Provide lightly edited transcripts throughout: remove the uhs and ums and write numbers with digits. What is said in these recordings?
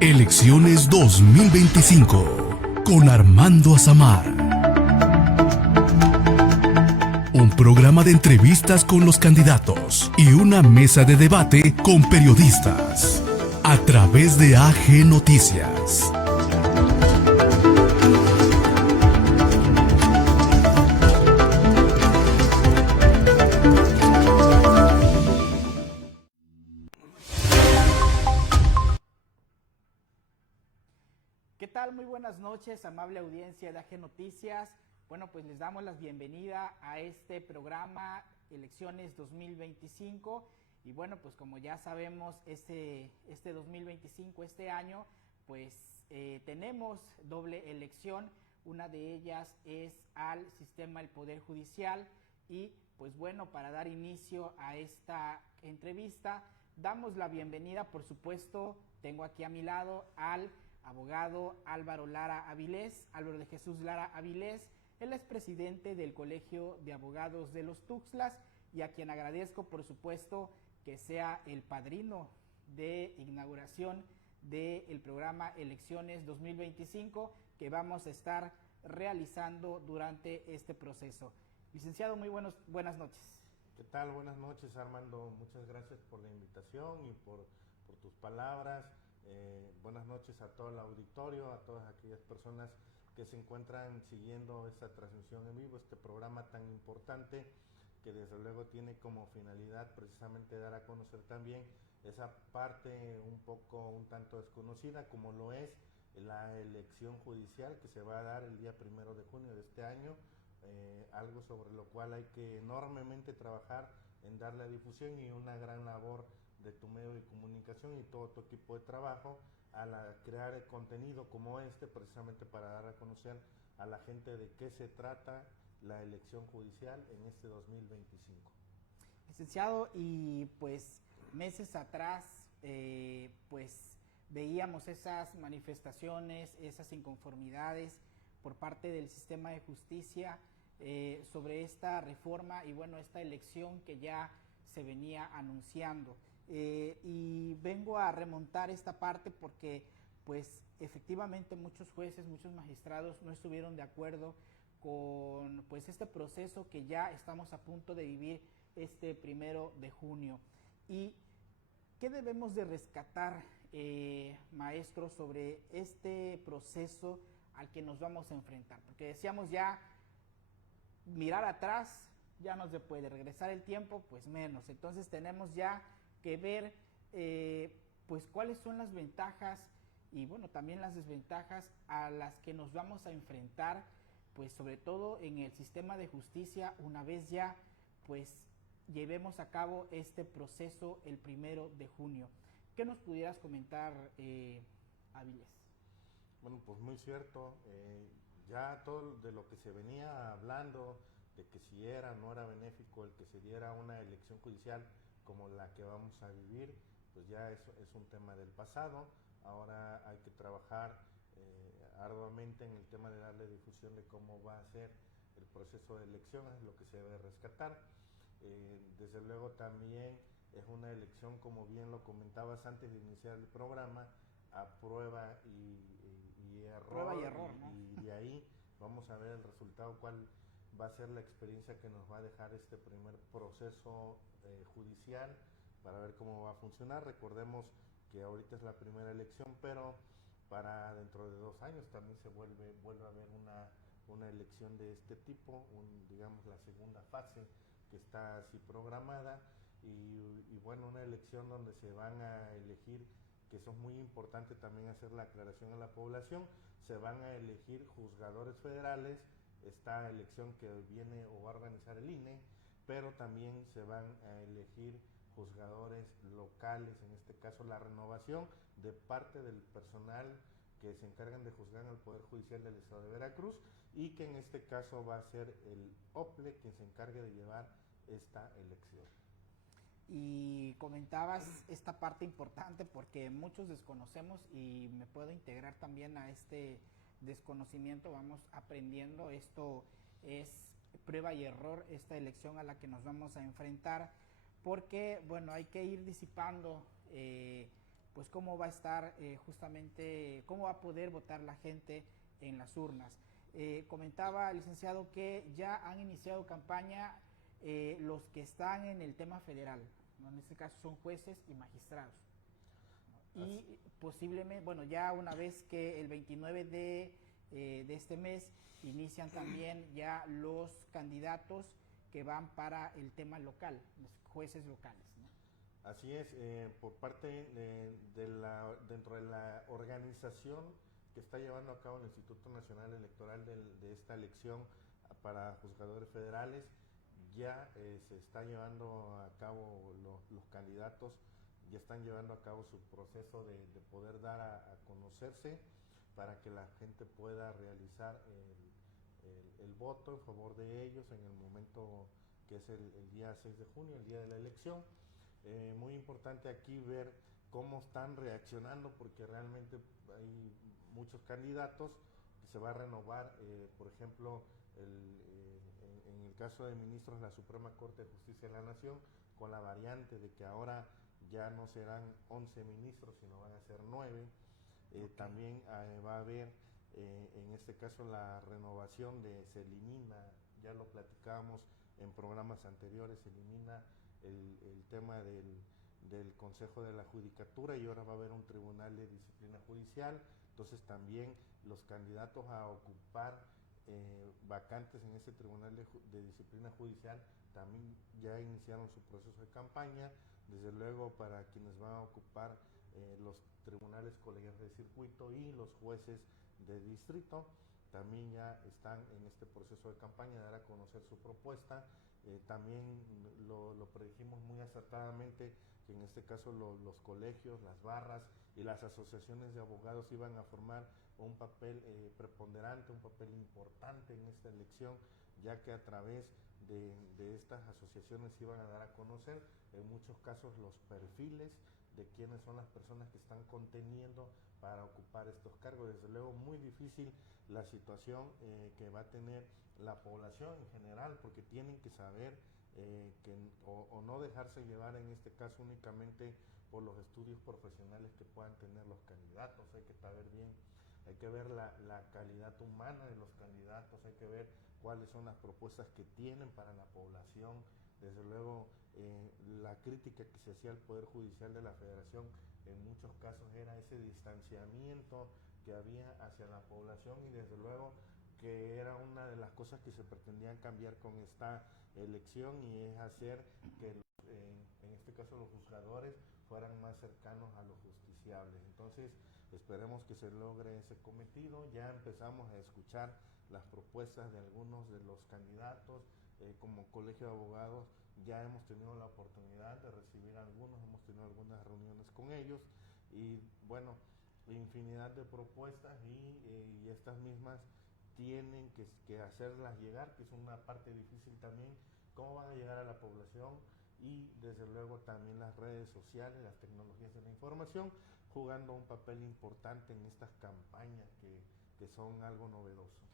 Elecciones 2025 con Armando Azamar. Un programa de entrevistas con los candidatos y una mesa de debate con periodistas a través de AG Noticias. ¿Qué tal? Muy buenas noches, amable audiencia de AG Noticias. Bueno, pues les damos la bienvenida a este programa Elecciones 2025. Y bueno, pues como ya sabemos, este 2025, este año, pues tenemos doble elección. Una de ellas es al sistema del Poder Judicial. Y pues bueno, para dar inicio a esta entrevista, damos la bienvenida, por supuesto, tengo aquí a mi lado al abogado Álvaro de Jesús Lara Avilés. Él es presidente del Colegio de Abogados de los Tuxtlas y a quien agradezco, por supuesto, que sea el padrino de inauguración del programa Elecciones 2025 que vamos a estar realizando durante este proceso. Licenciado, muy buenas noches. ¿Qué tal? Buenas noches, Armando. Muchas gracias por la invitación y por tus palabras. Buenas noches a todo el auditorio, a todas aquellas personas que se encuentran siguiendo esta transmisión en vivo, este programa tan importante que desde luego tiene como finalidad precisamente dar a conocer también esa parte un tanto desconocida como lo es la elección judicial que se va a dar el día 1 de junio de este año, algo sobre lo cual hay que enormemente trabajar en dar la difusión y una gran labor de tu medio de comunicación y todo tu equipo de trabajo crear el contenido como este precisamente para dar a conocer a la gente de qué se trata la elección judicial en este 2025. Licenciado, y pues meses atrás pues veíamos esas manifestaciones, esas inconformidades por parte del sistema de justicia sobre esta reforma y bueno, esta elección que ya se venía anunciando. Y vengo a remontar esta parte porque pues efectivamente muchos jueces, muchos magistrados no estuvieron de acuerdo con pues este proceso que ya estamos a punto de vivir este 1 de junio. ¿Y qué debemos de rescatar, maestro, sobre este proceso al que nos vamos a enfrentar? Porque decíamos ya, mirar atrás ya no se puede, regresar el tiempo pues menos. Entonces tenemos ya que ver pues cuáles son las ventajas y bueno, también las desventajas a las que nos vamos a enfrentar, pues sobre todo en el sistema de justicia una vez ya pues llevemos a cabo este proceso el 1 de junio. ¿Qué nos pudieras comentar, Avilés? Bueno, pues muy cierto, ya todo de lo que se venía hablando, de que si era o no era benéfico el que se diera una elección judicial como la que vamos a vivir, pues ya es un tema del pasado. Ahora hay que trabajar arduamente en el tema de darle difusión de cómo va a ser el proceso de elección, es lo que se debe rescatar. Desde luego también es una elección, como bien lo comentabas antes de iniciar el programa, a prueba y error. Prueba y error, ¿no? Y de ahí vamos a ver el resultado, cuál va a ser la experiencia que nos va a dejar este primer proceso judicial para ver cómo va a funcionar. Recordemos que ahorita es la primera elección, pero para dentro de 2 años también se vuelve a haber una elección de este tipo, digamos la segunda fase que está así programada y bueno, una elección donde se van a elegir, que eso es muy importante también hacer la aclaración a la población, se van a elegir juzgadores federales, esta elección que viene o va a organizar el INE, pero también se van a elegir juzgadores locales, en este caso la renovación de parte del personal que se encargan de juzgar en el Poder Judicial del Estado de Veracruz y que en este caso va a ser el OPLE quien se encargue de llevar esta elección. Y comentabas esta parte importante porque muchos desconocemos y me puedo integrar también a este desconocimiento, vamos aprendiendo. Esto es prueba y error esta elección a la que nos vamos a enfrentar, porque bueno, hay que ir disipando pues cómo va a estar justamente, cómo va a poder votar la gente en las urnas. Comentaba, licenciado, que ya han iniciado campaña los que están en el tema federal, ¿no? En este caso son jueces y magistrados, ¿no? Y posiblemente, bueno, ya una vez que el 29 de este mes inician también ya los candidatos que van para el tema local, los jueces locales, ¿no? Así es, por parte dentro de la organización que está llevando a cabo el Instituto Nacional Electoral de esta elección para juzgadores federales, ya se está llevando a cabo los candidatos, ya están llevando a cabo su proceso de poder dar a conocerse para que la gente pueda realizar el voto en favor de ellos en el momento que es el día 6 de junio, el día de la elección. Muy importante aquí ver cómo están reaccionando, porque realmente hay muchos candidatos que se va a renovar, por ejemplo, en el caso de ministros de la Suprema Corte de Justicia de la Nación, con la variante de que ahora ya no serán 11 ministros, sino van a ser 9. Okay. También va a haber, en este caso, la renovación se elimina, ya lo platicábamos en programas anteriores, se elimina el tema del Consejo de la Judicatura y ahora va a haber un Tribunal de Disciplina Judicial. Entonces también los candidatos a ocupar vacantes en ese Tribunal de Disciplina Judicial también ya iniciaron su proceso de campaña. Desde luego, para quienes van a ocupar los tribunales colegiados de circuito y los jueces de distrito, también ya están en este proceso de campaña de dar a conocer su propuesta. También lo predijimos muy acertadamente que en este caso los colegios, las barras y las asociaciones de abogados iban a formar un papel preponderante, un papel importante en esta elección, ya que a través de estas asociaciones iban a dar a conocer en muchos casos los perfiles de quiénes son las personas que están conteniendo para ocupar estos cargos. Desde luego muy difícil la situación que va a tener la población en general, porque tienen que saber o no dejarse llevar en este caso únicamente por los estudios profesionales que puedan tener los candidatos. Hay que saber bien, hay que ver la calidad humana de los candidatos, hay que ver cuáles son las propuestas que tienen para la población. Desde luego, la crítica que se hacía al Poder Judicial de la Federación en muchos casos era ese distanciamiento que había hacia la población, y desde luego que era una de las cosas que se pretendían cambiar con esta elección, y es hacer que en este caso los juzgadores fueran más cercanos a los justiciables. Entonces esperemos que se logre ese cometido. Ya empezamos a escuchar las propuestas de algunos de los candidatos. Como Colegio de Abogados ya hemos tenido la oportunidad de recibir a algunos, hemos tenido algunas reuniones con ellos, y bueno, infinidad de propuestas, y estas mismas tienen que hacerlas llegar, que es una parte difícil también, cómo van a llegar a la población, y desde luego también las redes sociales, las tecnologías de la información, jugando un papel importante en estas campañas que son algo novedoso.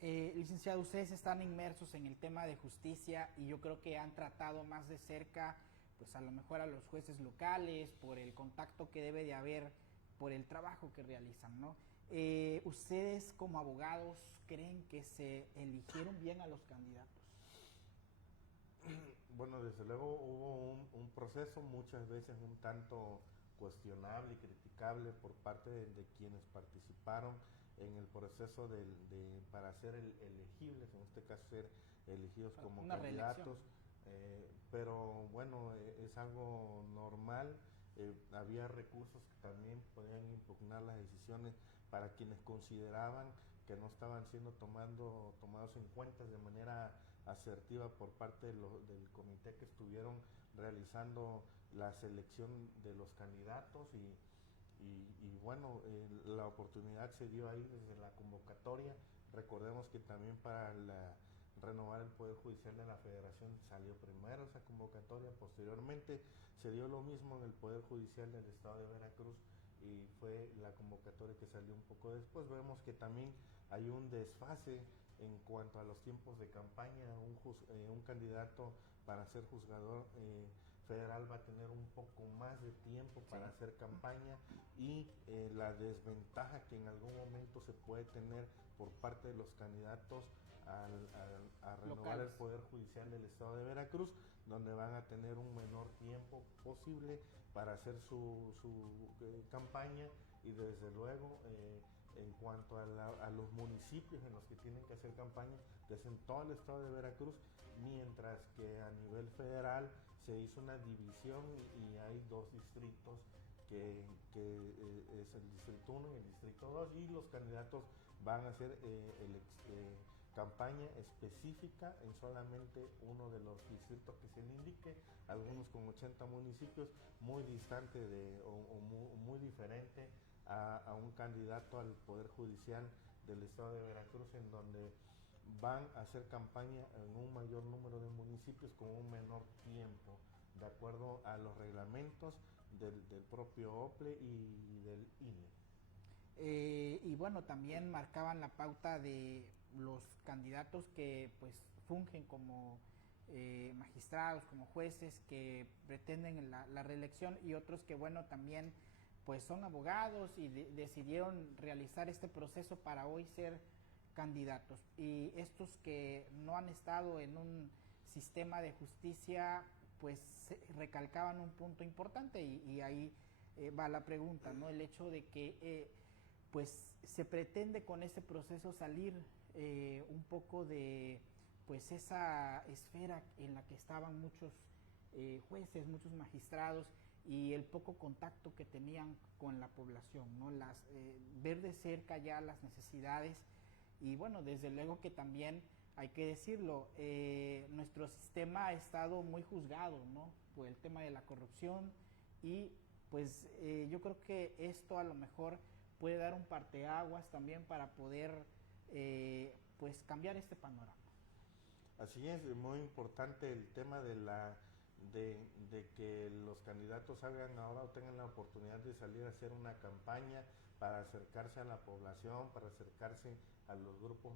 Licenciado, ustedes están inmersos en el tema de justicia y yo creo que han tratado más de cerca, pues a lo mejor a los jueces locales, por el contacto que debe de haber, por el trabajo que realizan, ¿no? ¿Ustedes como abogados creen que se eligieron bien a los candidatos? Bueno, desde luego hubo un proceso muchas veces un tanto cuestionable y criticable por parte de quienes participaron en el proceso para ser elegibles, en este caso ser elegidos como candidatos, pero bueno, es algo normal. Había recursos que también podían impugnar las decisiones para quienes consideraban que no estaban siendo tomados en cuenta de manera asertiva por parte del comité que estuvieron realizando la selección de los candidatos, y bueno, la oportunidad se dio ahí desde la convocatoria. Recordemos que también para renovar el Poder Judicial de la Federación salió primero esa convocatoria, posteriormente se dio lo mismo en el Poder Judicial del Estado de Veracruz y fue la convocatoria que salió un poco después. Vemos que también hay un desfase en cuanto a los tiempos de campaña, un candidato para ser juzgador federal va a tener un poco más de tiempo para hacer campaña, y la desventaja que en algún momento se puede tener por parte de los candidatos a renovar el Poder Judicial del Estado de Veracruz, donde van a tener un menor tiempo posible para hacer su campaña, y desde luego en cuanto a los municipios en los que tienen que hacer campaña, que es en todo el Estado de Veracruz, mientras que a nivel federal se hizo una división y hay 2 distritos, que es el Distrito 1 y el Distrito 2, y los candidatos van a hacer campaña específica en solamente uno de los distritos que se le indique, algunos con 80 municipios, muy distante muy diferente a un candidato al Poder Judicial del Estado de Veracruz, en donde van a hacer campaña en un mayor número de municipios con un menor tiempo, de acuerdo a los reglamentos del propio OPLE y del INE. Y bueno, también marcaban la pauta de los candidatos que pues fungen como magistrados, como jueces, que pretenden la reelección, y otros que bueno también pues son abogados y decidieron realizar este proceso para hoy ser candidatos. Y estos que no han estado en un sistema de justicia pues recalcaban un punto importante, y ahí va la pregunta, ¿no? El hecho de que pues se pretende con ese proceso salir un poco de pues esa esfera en la que estaban muchos jueces, muchos magistrados, y el poco contacto que tenían con la población, ¿no? Ver de cerca ya las necesidades, y bueno, desde luego que también hay que decirlo, nuestro sistema ha estado muy juzgado, ¿no? Por el tema de la corrupción, y pues yo creo que esto a lo mejor puede dar un parteaguas también para poder pues cambiar este panorama. Así es muy importante el tema de que los candidatos salgan ahora o tengan la oportunidad de salir a hacer una campaña para acercarse a la población, para acercarse a los grupos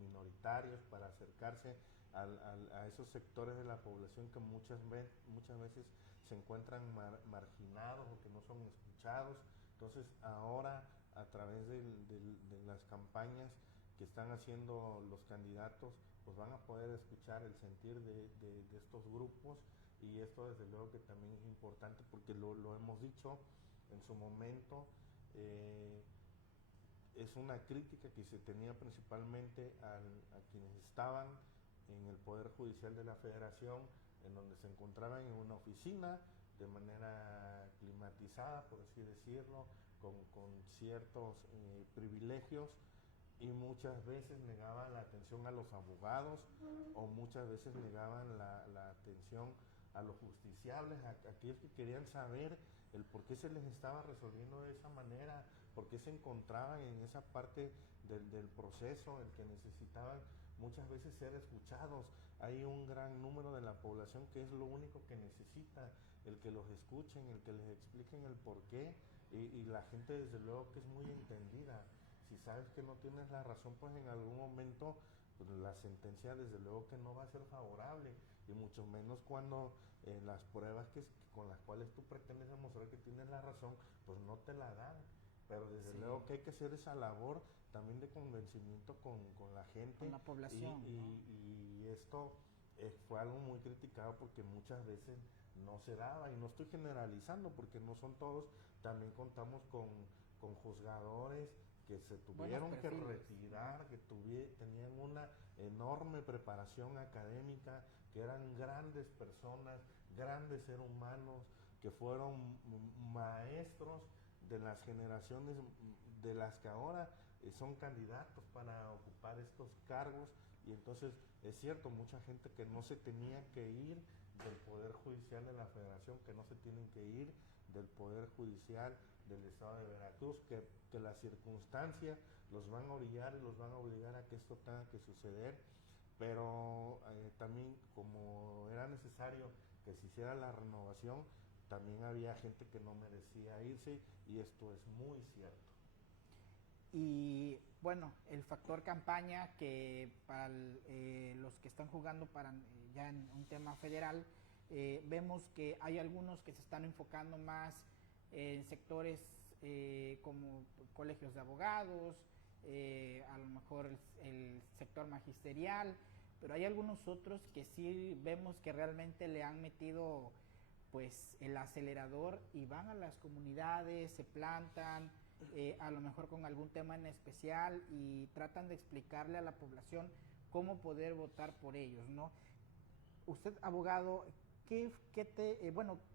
minoritarios, para acercarse a esos sectores de la población que muchas veces se encuentran marginados o que no son escuchados. Entonces ahora, a través de las campañas que están haciendo los candidatos, pues van a poder escuchar el sentir de estos grupos, y esto desde luego que también es importante porque lo hemos dicho en su momento, es una crítica que se tenía principalmente a quienes estaban en el Poder Judicial de la Federación, en donde se encontraban en una oficina de manera climatizada, por así decirlo, con ciertos privilegios, y muchas veces negaban la atención a los abogados, o muchas veces negaban la atención a los justiciables, a aquellos que querían saber el por qué se les estaba resolviendo de esa manera, por qué se encontraban en esa parte del proceso, el que necesitaban muchas veces ser escuchados. Hay un gran número de la población que es lo único que necesita, el que los escuchen, el que les expliquen el por qué, y la gente desde luego que es muy entendida. Si sabes que no tienes la razón, pues en algún momento pues la sentencia desde luego que no va a ser favorable, y mucho menos cuando las pruebas con las cuales tú pretendes demostrar que tienes la razón, pues no te la dan. Pero desde luego que hay que hacer esa labor también de convencimiento con la gente, con la población, y esto fue algo muy criticado porque muchas veces no se daba, y no estoy generalizando porque no son todos. También contamos con juzgadores que se tuvieron que retirar, que tenían una enorme preparación académica, que eran grandes personas, grandes seres humanos, que fueron maestros de las generaciones de las que ahora son candidatos para ocupar estos cargos. Y entonces es cierto, mucha gente que no se tenía que ir del Poder Judicial de la Federación, que no se tienen que ir del Poder Judicial del Estado de Veracruz, que las circunstancias los van a orillar y los van a obligar a que esto tenga que suceder, pero también como era necesario que se hiciera la renovación, también había gente que no merecía irse, y esto es muy cierto. Y bueno, el factor campaña, que para los que están jugando ya en un tema federal, vemos que hay algunos que se están enfocando más en sectores como colegios de abogados, a lo mejor el sector magisterial, pero hay algunos otros que sí vemos que realmente le han metido pues el acelerador y van a las comunidades, se plantan, a lo mejor con algún tema en especial, y tratan de explicarle a la población cómo poder votar por ellos, ¿no? Usted, abogado,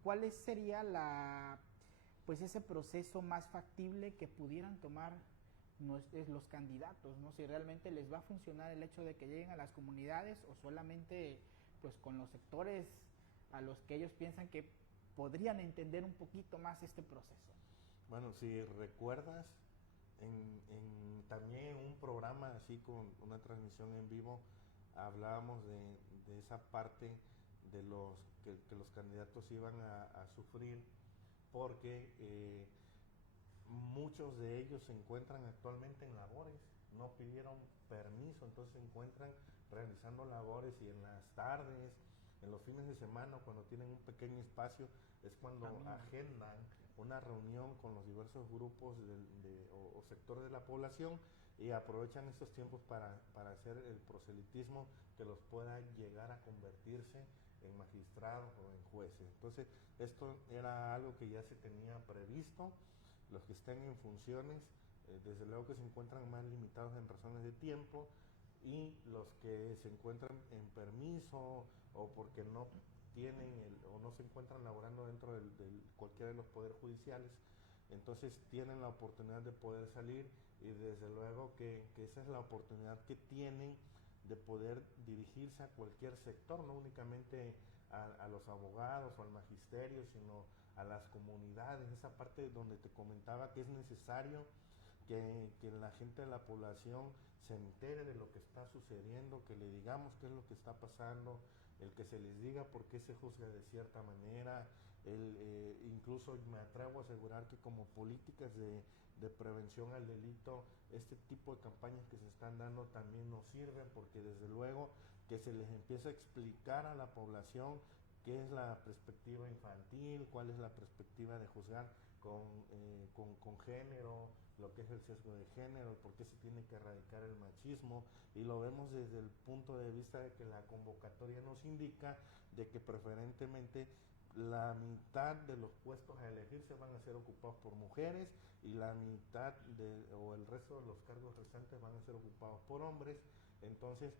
¿cuál sería pues ese proceso más factible que pudieran tomar los candidatos, ¿no? Si realmente les va a funcionar el hecho de que lleguen a las comunidades, o solamente pues con los sectores a los que ellos piensan que podrían entender un poquito más este proceso. Bueno, si recuerdas, también en un programa así con una transmisión en vivo, hablábamos de esa parte de que los candidatos iban a sufrir, porque muchos de ellos se encuentran actualmente en labores, no pidieron permiso, entonces se encuentran realizando labores, y en las tardes, en los fines de semana, cuando tienen un pequeño espacio, es cuando agendan una reunión con los diversos grupos o sectores de la población, y aprovechan estos tiempos para hacer el proselitismo que los pueda llegar a convertirse en magistrados o en jueces. Entonces, esto era algo que ya se tenía previsto. Los que estén en funciones, desde luego que se encuentran más limitados en razones de tiempo, y los que se encuentran en permiso o porque no tienen o no se encuentran laborando dentro de cualquiera de los poderes judiciales, entonces tienen la oportunidad de poder salir, y desde luego que esa es la oportunidad que tienen de poder dirigirse a cualquier sector, no únicamente a los abogados o al magisterio, sino a las comunidades, esa parte donde te comentaba que es necesario que la gente de la población se entere de lo que está sucediendo, que le digamos qué es lo que está pasando, el que se les diga por qué se juzga de cierta manera, incluso me atrevo a asegurar que como políticas de prevención al delito, este tipo de campañas que se están dando también nos sirven, porque desde luego que se les empieza a explicar a la población qué es la perspectiva infantil, cuál es la perspectiva de juzgar con género, lo que es el sesgo de género, por qué se tiene que erradicar el machismo, y lo vemos desde el punto de vista de que la convocatoria nos indica de que preferentemente la mitad de los puestos a elegirse van a ser ocupados por mujeres, y la mitad o el resto de los cargos restantes van a ser ocupados por hombres. Entonces,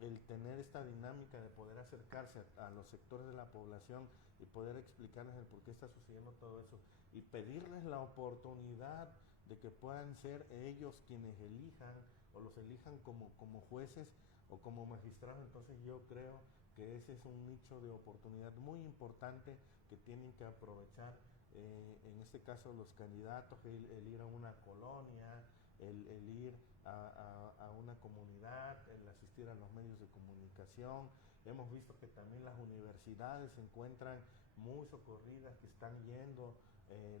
el tener esta dinámica de poder acercarse a los sectores de la población y poder explicarles el por qué está sucediendo todo eso, y pedirles la oportunidad de que puedan ser ellos quienes elijan, o los elijan como jueces o como magistrados. Entonces yo creo que ese es un nicho de oportunidad muy importante que tienen que aprovechar, en este caso los candidatos, el ir a una colonia, el ir a una comunidad, el asistir a los medios de comunicación. Hemos visto que también las universidades se encuentran muy socorridas, que están yendo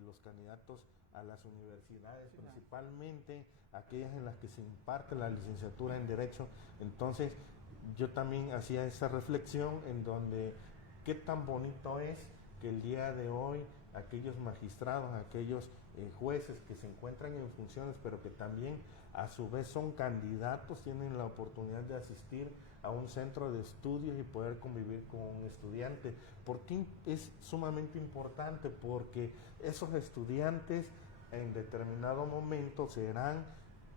los candidatos a las universidades, sí, principalmente aquellas en las que se imparte la licenciatura en Derecho. Entonces yo también hacía esa reflexión en donde qué tan bonito es que el día de hoy aquellos magistrados, aquellos jueces que se encuentran en funciones, pero que también a su vez son candidatos, tienen la oportunidad de asistir a un centro de estudios y poder convivir con un estudiante. ¿Por qué es sumamente importante? Porque esos estudiantes en determinado momento serán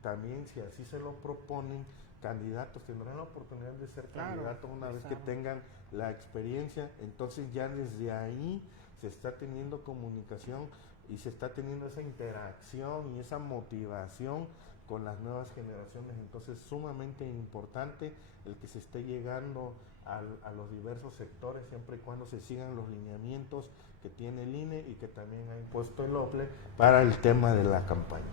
también, si así se lo proponen, candidatos, tendrán la oportunidad de ser candidatos una vez que tengan la experiencia. Entonces ya desde ahí se está teniendo comunicación y se está teniendo esa interacción y esa motivación con las nuevas generaciones. Entonces sumamente importante el que se esté llegando a los diversos sectores, siempre y cuando se sigan los lineamientos que tiene el INE y que también ha impuesto el OPLE para el tema de la campaña.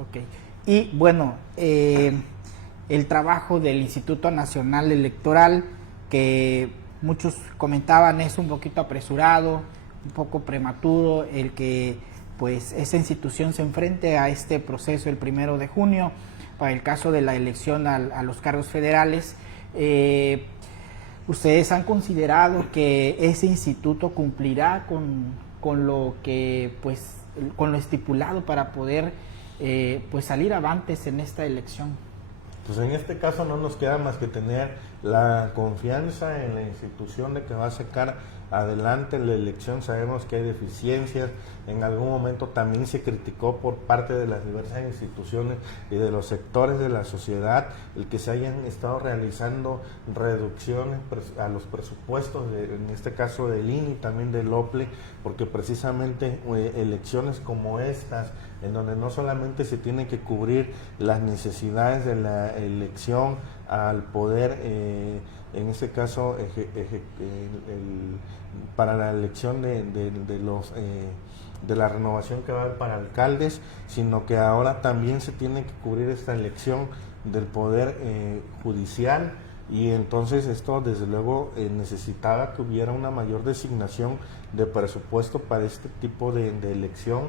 Ok, y bueno, el trabajo del Instituto Nacional Electoral, que muchos comentaban es un poquito apresurado, un poco prematuro, el que pues esa institución se enfrente a este proceso el 1 de junio para el caso de la elección a los cargos federales. ¿Ustedes han considerado que ese instituto cumplirá con lo que, pues, con lo estipulado para poder pues salir avantes en esta elección? Pues en este caso no nos queda más que tener la confianza en la institución de que va a sacar adelante la elección. Sabemos que hay deficiencias, en algún momento también se criticó por parte de las diversas instituciones y de los sectores de la sociedad el que se hayan estado realizando reducciones a los presupuestos, en este caso del INE y también del OPLE, porque precisamente elecciones como estas, en donde no solamente se tienen que cubrir las necesidades de la elección al poder, en este caso, para la elección de la renovación que va a haber para alcaldes, sino que ahora también se tiene que cubrir esta elección del poder judicial, y entonces esto desde luego necesitaba que hubiera una mayor designación de presupuesto para este tipo de elección,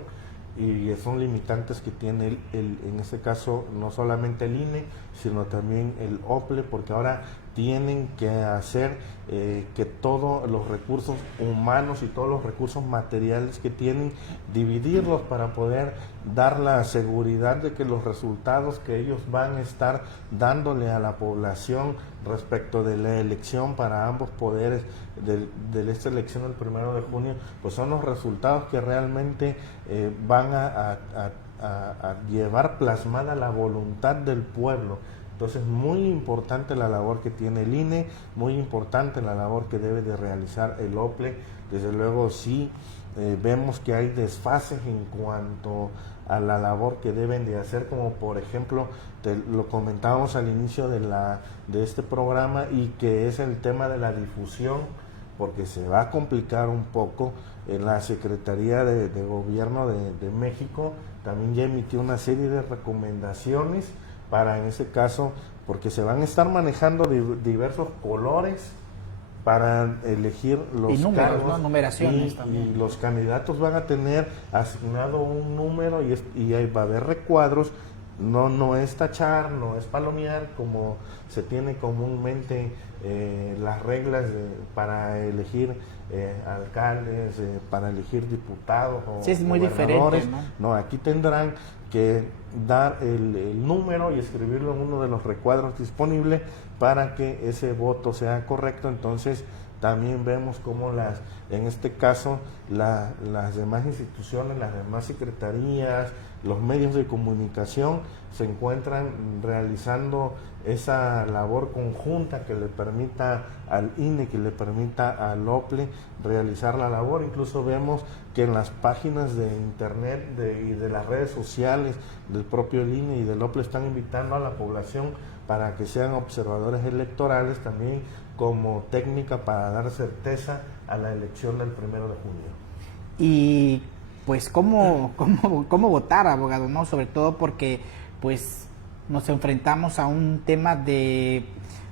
y son limitantes que tiene en este caso no solamente el INE, sino también el OPLE, porque ahora tienen que hacer que todos los recursos humanos y todos los recursos materiales que tienen, dividirlos para poder dar la seguridad de que los resultados que ellos van a estar dándole a la población respecto de la elección para ambos poderes de esta elección del 1 de junio, pues son los resultados que realmente van a llevar plasmada la voluntad del pueblo. Entonces, muy importante la labor que tiene el INE, muy importante la labor que debe de realizar el OPLE. Desde luego, sí, vemos que hay desfases en cuanto a la labor que deben de hacer, como por ejemplo, lo comentábamos al inicio de este programa, y que es el tema de la difusión, porque se va a complicar un poco. En la Secretaría de Gobierno de México también ya emitió una serie de recomendaciones para, en ese caso, porque se van a estar manejando diversos colores para elegir los y números, cargos, ¿no? Numeraciones también. Y los candidatos van a tener asignado un número, y ahí va a haber recuadros. No es tachar, no es palomear como se tiene comúnmente las reglas para elegir alcaldes, para elegir diputados o sí, es muy diferente, ¿no? Aquí tendrán que dar el número y escribirlo en uno de los recuadros disponibles para que ese voto sea correcto. Entonces también vemos cómo en este caso las demás instituciones, las demás secretarías, los medios de comunicación se encuentran realizando esa labor conjunta que le permita al INE, que le permita al OPLE realizar la labor. Incluso vemos que en las páginas de internet y de las redes sociales del propio INE y del OPLE están invitando a la población para que sean observadores electorales también, como técnica para dar certeza a la elección del 1 de junio. Y pues cómo votar, abogado, ¿no? Sobre todo porque pues nos enfrentamos a un tema de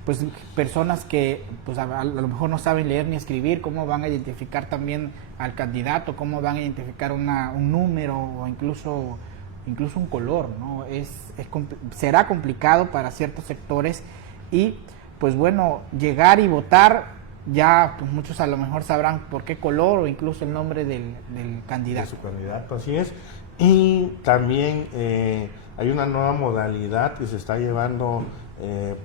pues personas que pues a lo mejor no saben leer ni escribir. ¿Cómo van a identificar también al candidato? ¿Cómo van a identificar un número o incluso un color, ¿no? Será complicado para ciertos sectores, y pues bueno, llegar y votar, ya pues muchos a lo mejor sabrán por qué color o incluso el nombre del candidato. De su candidato, así es. Y también hay una nueva modalidad que se está llevando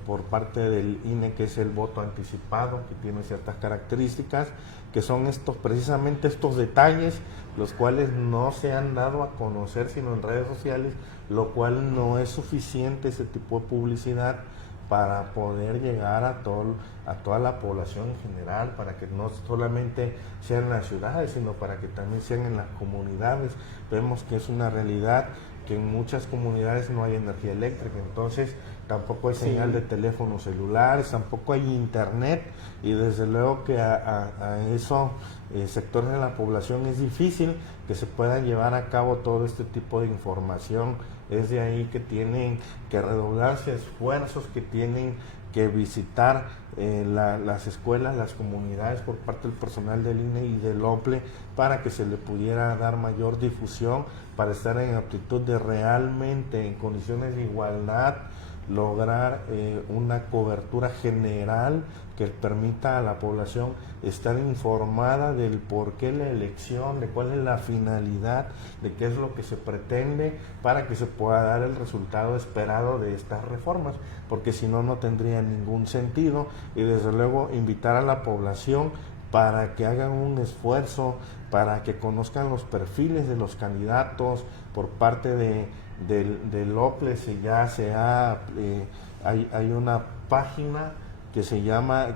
por parte del INE, que es el voto anticipado, que tiene ciertas características, que son precisamente estos detalles, los cuales no se han dado a conocer sino en redes sociales, lo cual no es suficiente ese tipo de publicidad para poder llegar a toda la población en general, para que no solamente sean en las ciudades, sino para que también sean en las comunidades. Vemos que es una realidad que en muchas comunidades no hay energía eléctrica, entonces tampoco hay señal de teléfonos celulares, tampoco hay internet, y desde luego que a esos sectores de la población es difícil que se puedan llevar a cabo todo este tipo de información. Es de ahí que tienen que redoblarse esfuerzos, que tienen que visitar las escuelas, las comunidades por parte del personal del INE y del OPLE para que se le pudiera dar mayor difusión, para estar en aptitud de realmente en condiciones de igualdad lograr una cobertura general que permita a la población estar informada del por qué la elección, de cuál es la finalidad, de qué es lo que se pretende para que se pueda dar el resultado esperado de estas reformas, porque si no, no tendría ningún sentido. Y desde luego invitar a la población para que hagan un esfuerzo, para que conozcan los perfiles de los candidatos por parte del OPLE. Hay una página que se llama,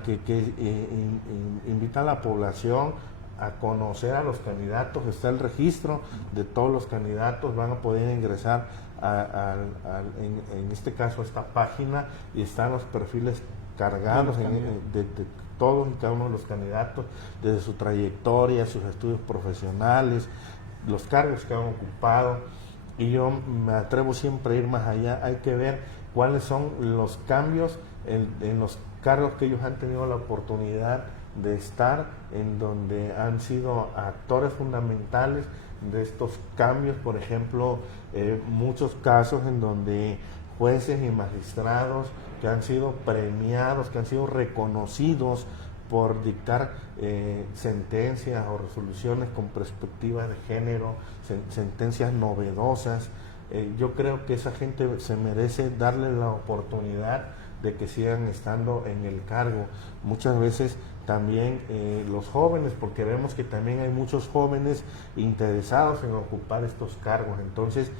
invita a la población a conocer a los candidatos. Está el registro de todos los candidatos, van a poder ingresar en este caso a esta página, y están los perfiles cargados de todos y cada uno de los candidatos, desde su trayectoria, sus estudios profesionales, los cargos que han ocupado. Y yo me atrevo siempre a ir más allá. Hay que ver cuáles son los cambios en los cargos que ellos han tenido la oportunidad de estar, en donde han sido actores fundamentales de estos cambios. Por ejemplo, muchos casos en donde jueces y magistrados que han sido premiados, que han sido reconocidos por dictar sentencias o resoluciones con perspectiva de género, sentencias novedosas. Yo creo que esa gente se merece darle la oportunidad de que sigan estando en el cargo. Muchas veces también los jóvenes, porque vemos que también hay muchos jóvenes interesados en ocupar estos cargos. Entonces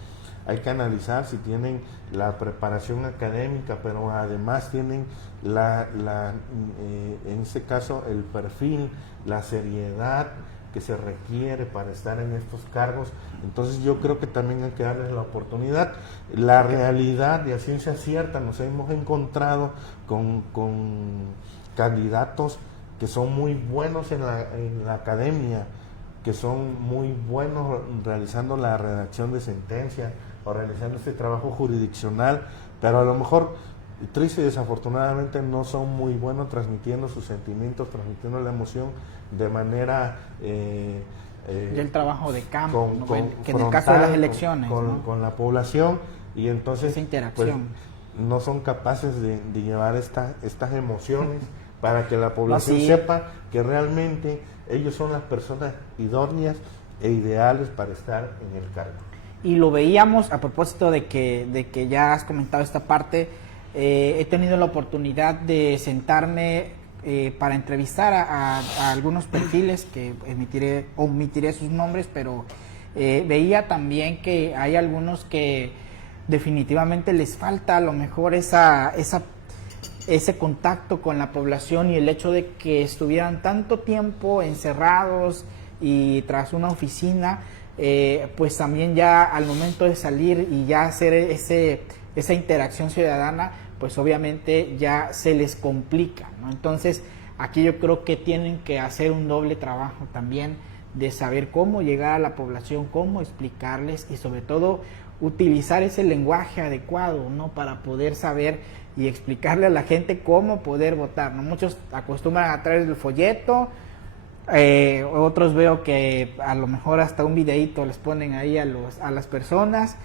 hay que analizar si tienen la preparación académica, pero además tienen en este caso el perfil, la seriedad que se requiere para estar en estos cargos. Entonces yo creo que también hay que darles la oportunidad. La realidad, y a ciencia cierta, nos hemos encontrado con candidatos que son muy buenos en la academia, que son muy buenos realizando la redacción de sentencia o realizando este trabajo jurisdiccional, pero a lo mejor, triste y desafortunadamente, no son muy buenos transmitiendo sus sentimientos, transmitiendo la emoción de manera y el trabajo de campo, que en el frontal, caso de las elecciones, con la población, y entonces esa interacción, pues, no son capaces de llevar estas emociones para que la población sepa que realmente ellos son las personas idóneas e ideales para estar en el cargo. Y lo veíamos a propósito de que ya has comentado esta parte. He tenido la oportunidad de sentarme para entrevistar a algunos perfiles que omitiré sus nombres, pero veía también que hay algunos que definitivamente les falta a lo mejor ese contacto con la población, y el hecho de que estuvieran tanto tiempo encerrados y tras una oficina, pues también ya al momento de salir y ya hacer esa interacción ciudadana, pues obviamente ya se les complica, ¿no? Entonces aquí yo creo que tienen que hacer un doble trabajo también de saber cómo llegar a la población, cómo explicarles, y sobre todo utilizar ese lenguaje adecuado, ¿no? Para poder saber y explicarle a la gente cómo poder votar, ¿no? Muchos acostumbran a traer el folleto, otros veo que a lo mejor hasta un videíto les ponen ahí a las personas,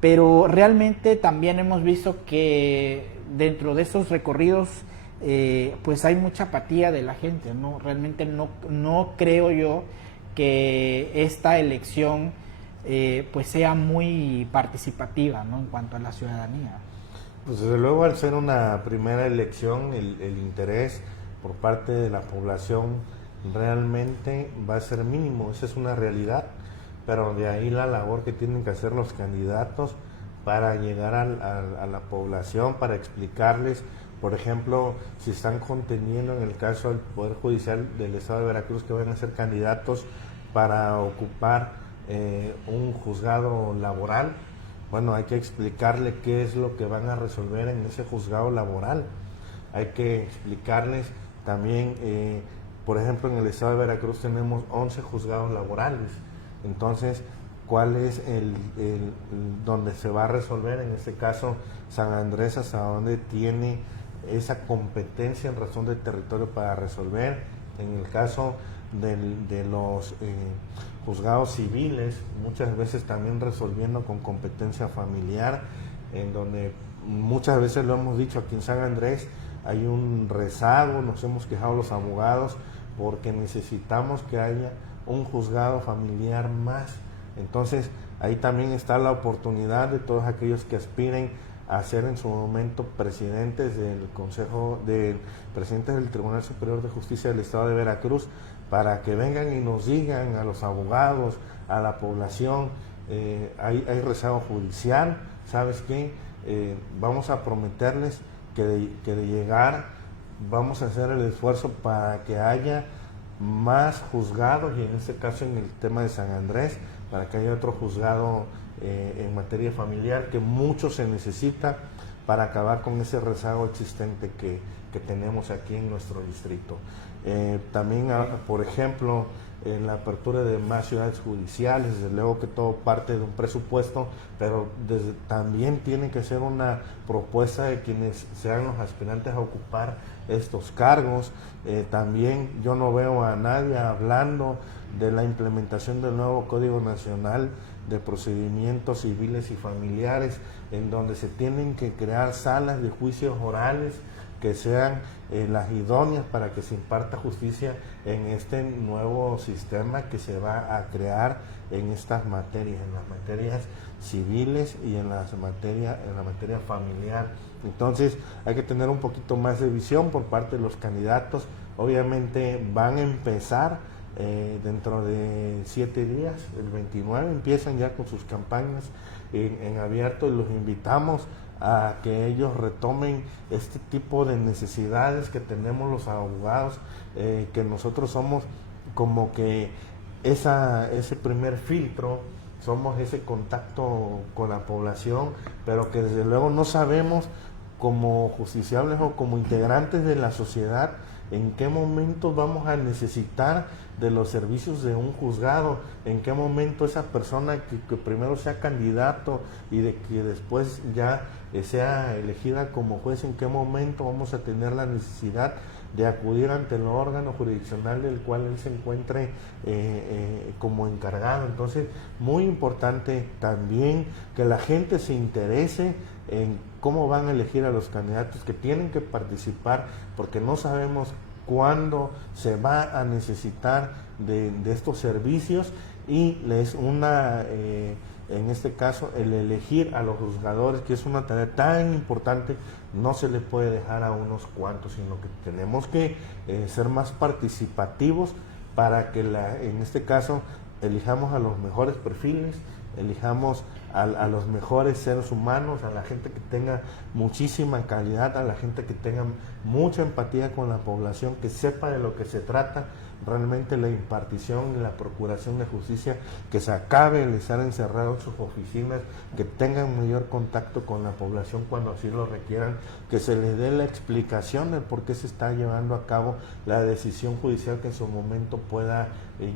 pero realmente también hemos visto que dentro de esos recorridos pues hay mucha apatía de la gente, ¿no? Realmente no creo yo que esta elección pues sea muy participativa, ¿no? En cuanto a la ciudadanía. Pues desde luego, al ser una primera elección, el interés por parte de la población realmente va a ser mínimo. Esa es una realidad, pero de ahí la labor que tienen que hacer los candidatos para llegar a la población, para explicarles, por ejemplo, si están conteniendo, en el caso del Poder Judicial del Estado de Veracruz, que van a ser candidatos para ocupar un juzgado laboral. Bueno, hay que explicarle qué es lo que van a resolver en ese juzgado laboral. Hay que explicarles también, por ejemplo, en el Estado de Veracruz tenemos 11 juzgados laborales. Entonces, ¿cuál es donde se va a resolver? En este caso, San Andrés, hasta donde tiene esa competencia en razón del territorio para resolver. En el caso de los juzgados civiles, muchas veces también resolviendo con competencia familiar, en donde muchas veces lo hemos dicho aquí en San Andrés, hay un rezago, nos hemos quejado los abogados porque necesitamos que haya un juzgado familiar más. Entonces ahí también está la oportunidad de todos aquellos que aspiren a ser en su momento presidentes del Consejo, presidentes del Tribunal Superior de Justicia del Estado de Veracruz, para que vengan y nos digan a los abogados, a la población, hay rezago judicial, ¿sabes qué? Vamos a prometerles que de llegar vamos a hacer el esfuerzo para que haya más juzgados, y en este caso en el tema de San Andrés, para que haya otro juzgado en materia familiar, que mucho se necesita para acabar con ese rezago existente que tenemos aquí en nuestro distrito. También, por ejemplo, en la apertura de más ciudades judiciales, desde luego que todo parte de un presupuesto, pero también tiene que ser una propuesta de quienes sean los aspirantes a ocupar estos cargos. También yo no veo a nadie hablando de la implementación del nuevo Código Nacional de Procedimientos Civiles y Familiares, en donde se tienen que crear salas de juicios orales que sean las idóneas para que se imparta justicia en este nuevo sistema que se va a crear en estas materias, en las materias civiles y en la materia familiar. Entonces hay que tener un poquito más de visión por parte de los candidatos. Obviamente van a empezar dentro de 7 días, el 29 empiezan ya con sus campañas en abierto, y los invitamos a que ellos retomen este tipo de necesidades que tenemos los abogados, que nosotros somos como que ese primer filtro, somos ese contacto con la población, pero que desde luego no sabemos como justiciables o como integrantes de la sociedad en qué momento vamos a necesitar de los servicios de un juzgado, en qué momento esa persona que primero sea candidato y de que después ya sea elegida como juez, en qué momento vamos a tener la necesidad de acudir ante el órgano jurisdiccional del cual él se encuentre como encargado. Entonces, muy importante también que la gente se interese en cómo van a elegir a los candidatos, que tienen que participar, porque no sabemos cuándo se va a necesitar de estos servicios, y es en este caso, el elegir a los juzgadores, que es una tarea tan importante, no se le puede dejar a unos cuantos, sino que tenemos que ser más participativos para que en este caso elijamos a los mejores perfiles, elijamos a los mejores seres humanos, a la gente que tenga muchísima calidad, a la gente que tenga mucha empatía con la población, que sepa de lo que se trata realmente la impartición y la procuración de justicia, que se acabe el estar encerrado en sus oficinas, que tengan mayor contacto con la población cuando así lo requieran, que se les dé la explicación de por qué se está llevando a cabo la decisión judicial que en su momento pueda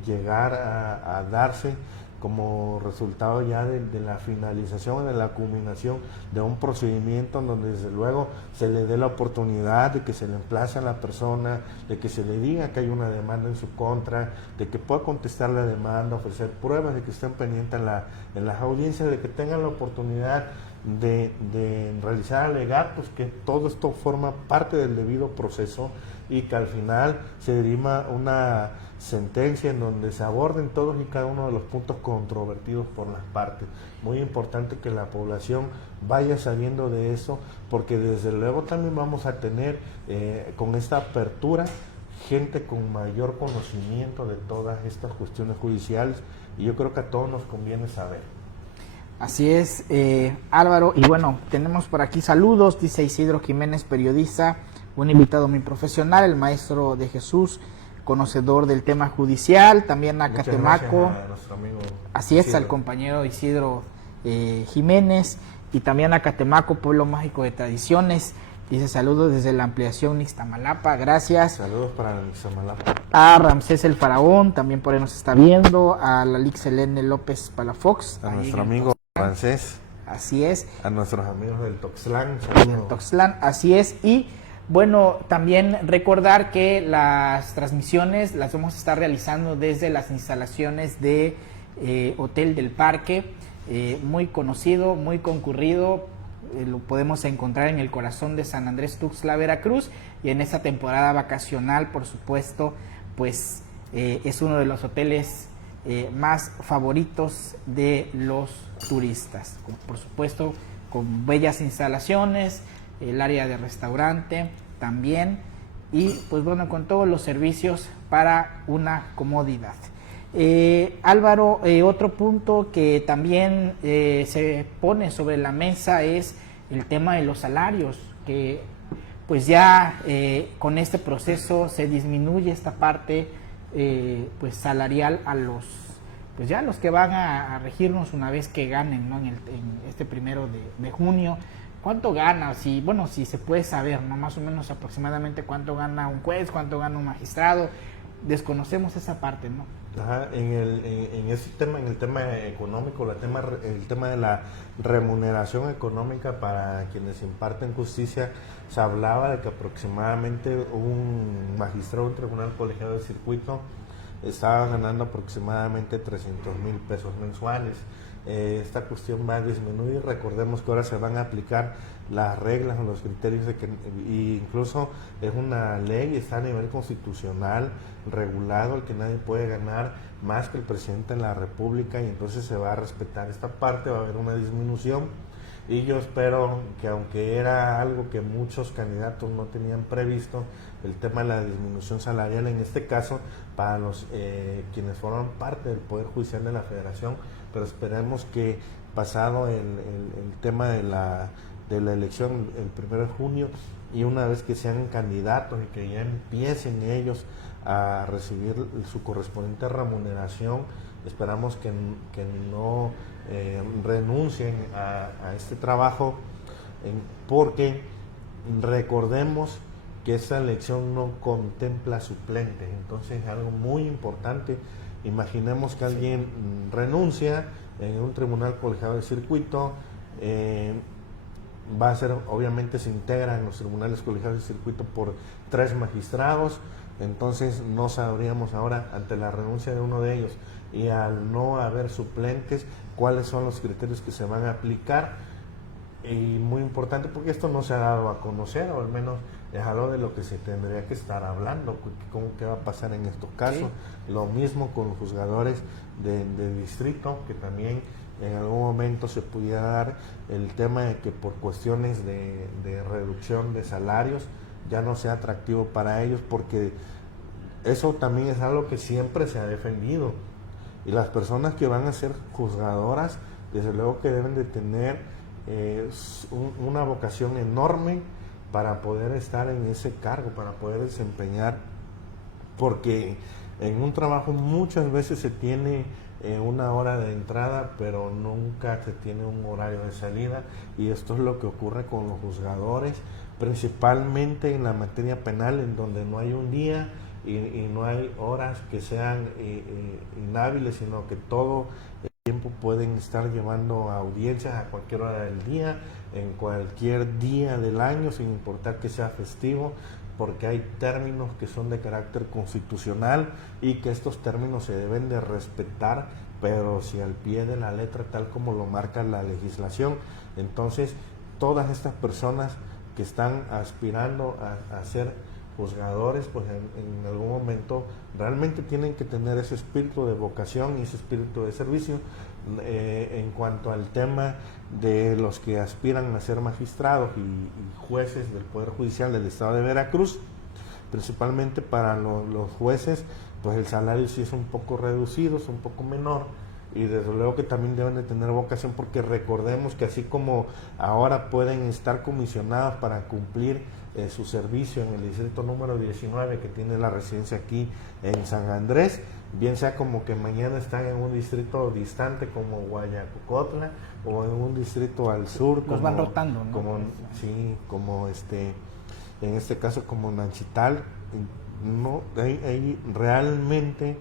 llegar a darse como resultado ya de la finalización, de la culminación de un procedimiento, en donde desde luego se le dé la oportunidad de que se le emplace a la persona, de que se le diga que hay una demanda en su contra, de que pueda contestar la demanda, ofrecer pruebas, de que estén pendientes en las audiencias, de que tengan la oportunidad de realizar alegatos, que todo esto forma parte del debido proceso, y que al final se dirima una sentencia en donde se aborden todos y cada uno de los puntos controvertidos por las partes. Muy importante que la población vaya sabiendo de eso, porque desde luego también vamos a tener con esta apertura gente con mayor conocimiento de todas estas cuestiones judiciales, y yo creo que a todos nos conviene saber. Así es, Álvaro, y bueno, tenemos por aquí saludos, dice Isidro Jiménez, periodista, un invitado muy profesional, el maestro de Jesús, conocedor del tema judicial, también a Catemaco, así es, al compañero Isidro Jiménez, y también a Catemaco, pueblo mágico de tradiciones, dice saludos desde la ampliación Nixtamalapa, gracias. Saludos para Nixtamalapa. A Ramsés el Faraón, también por ahí nos está viendo, a la Lix Elene López Palafox. A nuestro amigo Francés. Así es. A nuestros amigos del Toxtlán. Toxtlán, así es, y Bueno, también recordar que las transmisiones las vamos a estar realizando desde las instalaciones de Hotel del Parque, muy conocido, muy concurrido. Lo podemos encontrar en el corazón de San Andrés Tuxtla, Veracruz, y en esta temporada vacacional, por supuesto, pues es uno de los hoteles más favoritos de los turistas, por supuesto con bellas instalaciones, el área de restaurante también, y pues bueno, con todos los servicios para una comodidad. Álvaro, otro punto que también se pone sobre la mesa es el tema de los salarios, que pues ya con este proceso se disminuye esta parte pues salarial a los, pues ya los que van a regirnos una vez que ganen, ¿no? en este 1 de junio. ¿Cuánto gana? Si, bueno, si se puede saber, ¿no? Más o menos aproximadamente cuánto gana un juez, cuánto gana un magistrado. Desconocemos esa parte, ¿no? Ajá, en ese tema, en el tema económico, el tema de la remuneración económica para quienes imparten justicia, se hablaba de que aproximadamente un magistrado de un tribunal colegiado de circuito estaba ganando aproximadamente 300,000 pesos mensuales. Esta cuestión va a disminuir. Recordemos que ahora se van a aplicar las reglas o los criterios de que incluso es una ley, está a nivel constitucional regulado, el que nadie puede ganar más que el presidente de la República, y entonces se va a respetar esta parte, va a haber una disminución, y yo espero que, aunque era algo que muchos candidatos no tenían previsto, el tema de la disminución salarial, en este caso para los quienes forman parte del Poder Judicial de la Federación, pero esperemos que pasado el tema de la elección el 1 de junio, y una vez que sean candidatos y que ya empiecen ellos a recibir su correspondiente remuneración, esperamos que no renuncien a este trabajo, porque recordemos que esa elección no contempla suplentes. Entonces es algo muy importante. Imaginemos que alguien renuncia en un tribunal colegiado de circuito, va a ser, obviamente se integran los tribunales colegiados de circuito por 3 magistrados, entonces no sabríamos ahora, ante la renuncia de uno de ellos y al no haber suplentes, cuáles son los criterios que se van a aplicar. Y muy importante, porque esto no se ha dado a conocer, o al menos es algo de lo que se tendría que estar hablando, qué va a pasar en estos casos. Sí. Lo mismo con los juzgadores de distrito, que también en algún momento se pudiera dar el tema de que por cuestiones de reducción de salarios ya no sea atractivo para ellos, porque eso también es algo que siempre se ha defendido, y las personas que van a ser juzgadoras, desde luego que deben de tener una vocación enorme para poder estar en ese cargo, para poder desempeñar, porque en un trabajo muchas veces se tiene una hora de entrada, pero nunca se tiene un horario de salida, y esto es lo que ocurre con los juzgadores, principalmente en la materia penal, en donde no hay un día y no hay horas que sean inhábiles, sino que todo el tiempo pueden estar llevando audiencias a cualquier hora del día, en cualquier día del año, sin importar que sea festivo, porque hay términos que son de carácter constitucional y que estos términos se deben de respetar, pero si al pie de la letra, tal como lo marca la legislación. Entonces, todas estas personas que están aspirando a ser juzgadores, pues en algún momento realmente tienen que tener ese espíritu de vocación y ese espíritu de servicio. En cuanto al tema de los que aspiran a ser magistrados y jueces del Poder Judicial del Estado de Veracruz, principalmente para los jueces, pues el salario sí es un poco reducido, es un poco menor, y desde luego que también deben de tener vocación, porque recordemos que así como ahora pueden estar comisionados para cumplir su servicio en el distrito número 19, que tiene la residencia aquí en San Andrés, bien sea como que mañana están en un distrito distante como Guayacocotla, o en un distrito al sur, los van rotando, ¿no? como en este caso como Nanchital. No, hay realmente